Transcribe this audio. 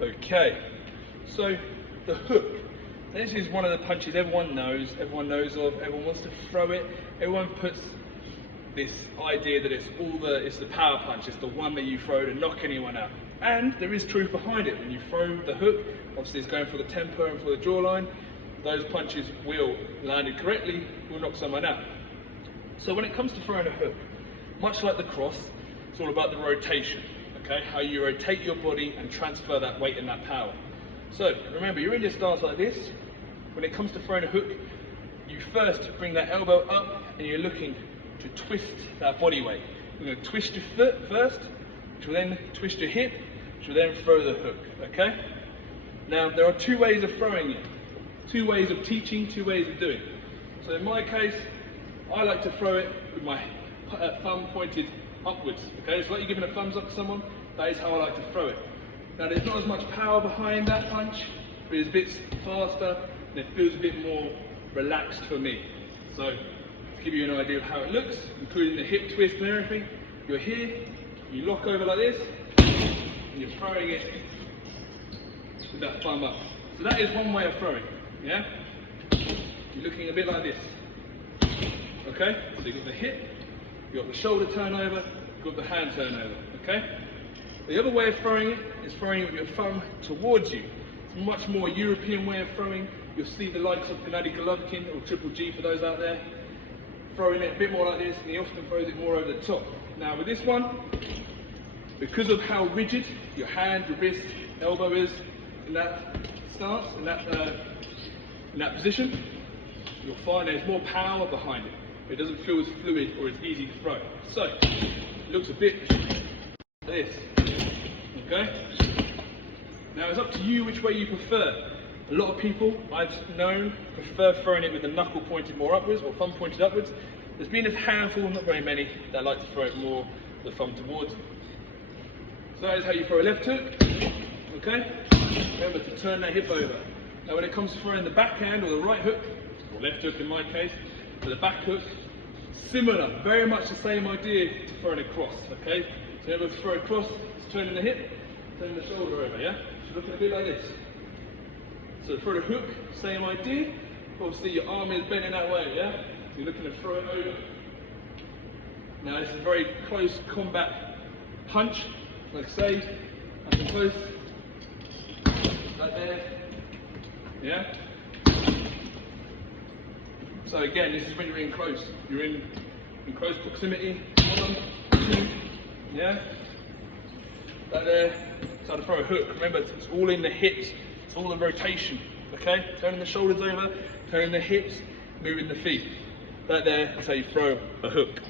Okay, so the hook. This is one of the punches everyone knows of, everyone wants to throw it, everyone puts this idea that it's the power punch, it's the one that you throw to knock anyone out. And there is truth behind it. When you throw the hook, obviously it's going for the tempo and for the jawline, those punches will, landed correctly, will knock someone out. So when it comes to throwing a hook, much like the cross, it's all about the rotation, okay? How you rotate your body and transfer that weight and that power. So remember, you're in your stance like this. When it comes to throwing a hook, you first bring that elbow up and you're looking to twist that body weight. You're going to twist your foot first, which will then twist your hip, which will then throw the hook, okay? Now, there are two ways of throwing it. Two ways of teaching, two ways of doing. So in my case, I like to throw it with my thumb pointed upwards, okay? It's like you're giving a thumbs up to someone, that is how I like to throw it. Now, there's not as much power behind that punch, but it's a bit faster, and it feels a bit more relaxed for me. So, to give you an idea of how it looks, including the hip twist and everything, you're here, you lock over like this, and you're throwing it with that thumb up. So that is one way of throwing, yeah? You're looking a bit like this, okay? So you've got the hip, you've got the shoulder turnover, you've got the hand turnover, okay? The other way of throwing it is throwing it with your thumb towards you. It's a much more European way of throwing. You'll see the likes of Gennady Golovkin or Triple G for those out there, throwing it a bit more like this, and he often throws it more over the top. Now with this one, because of how rigid your hand, your wrist, elbow is in that stance, in that position, you'll find there's more power behind it. It doesn't feel as fluid or as easy to throw. So, it looks a bit like this, okay? Now it's up to you which way you prefer. A lot of people I've known prefer throwing it with the knuckle pointed more upwards or thumb pointed upwards. There's been a handful, not very many, that like to throw it more with the thumb towards them. So that is how you throw a left hook, okay? Remember to turn that hip over. Now when it comes to throwing the backhand or the right hook, or left hook in my case, for the back hook, similar, very much the same idea to throwing a cross, okay? So remember to throw a cross, it's turning the hip, turning the shoulder over, yeah? So looking a bit like this. So for the hook, same idea. Obviously your arm is bending that way, yeah? So you're looking to throw it over. Now this is a very close combat punch. Like I say, up and close, like there, yeah? So again, this is when you're in close. You're in close proximity. 1, 2, yeah? Like there. So to throw a hook, remember it's all in the hips. It's all the rotation, okay? Turning the shoulders over, turning the hips, moving the feet. That there is how you throw a hook.